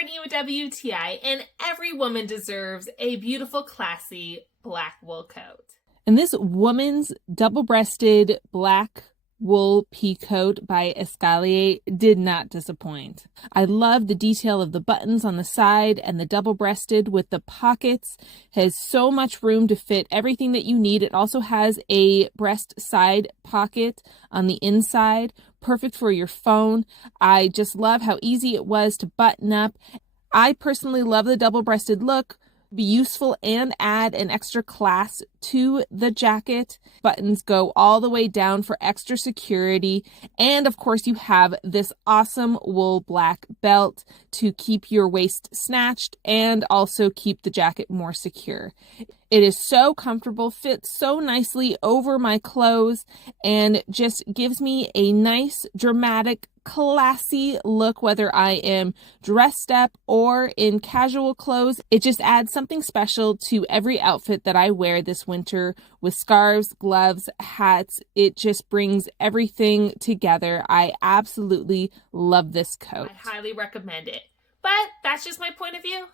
Brittany with WTI, and every woman deserves a beautiful, classy black wool coat. And this woman's double-breasted black wool pea coat by Escalier did not disappoint. I love the detail of the buttons on the side, and the double-breasted with the pockets has so much room to fit everything that you need. It also has a breast side pocket on the inside, perfect for your phone. I just love how easy it was to button up. I personally love the double-breasted look. Be useful and add an extra class to the jacket. Buttons go all the way down for extra security. And of course, you have this awesome wool black belt to keep your waist snatched and also keep the jacket more secure. It is so comfortable, fits so nicely over my clothes, and just gives me a nice, dramatic, classy look, whether I am dressed up or in casual clothes. It just adds something special to every outfit that I wear this winter with scarves, gloves, hats. It just brings everything together. I absolutely love this coat. I highly recommend it. But that's just my point of view.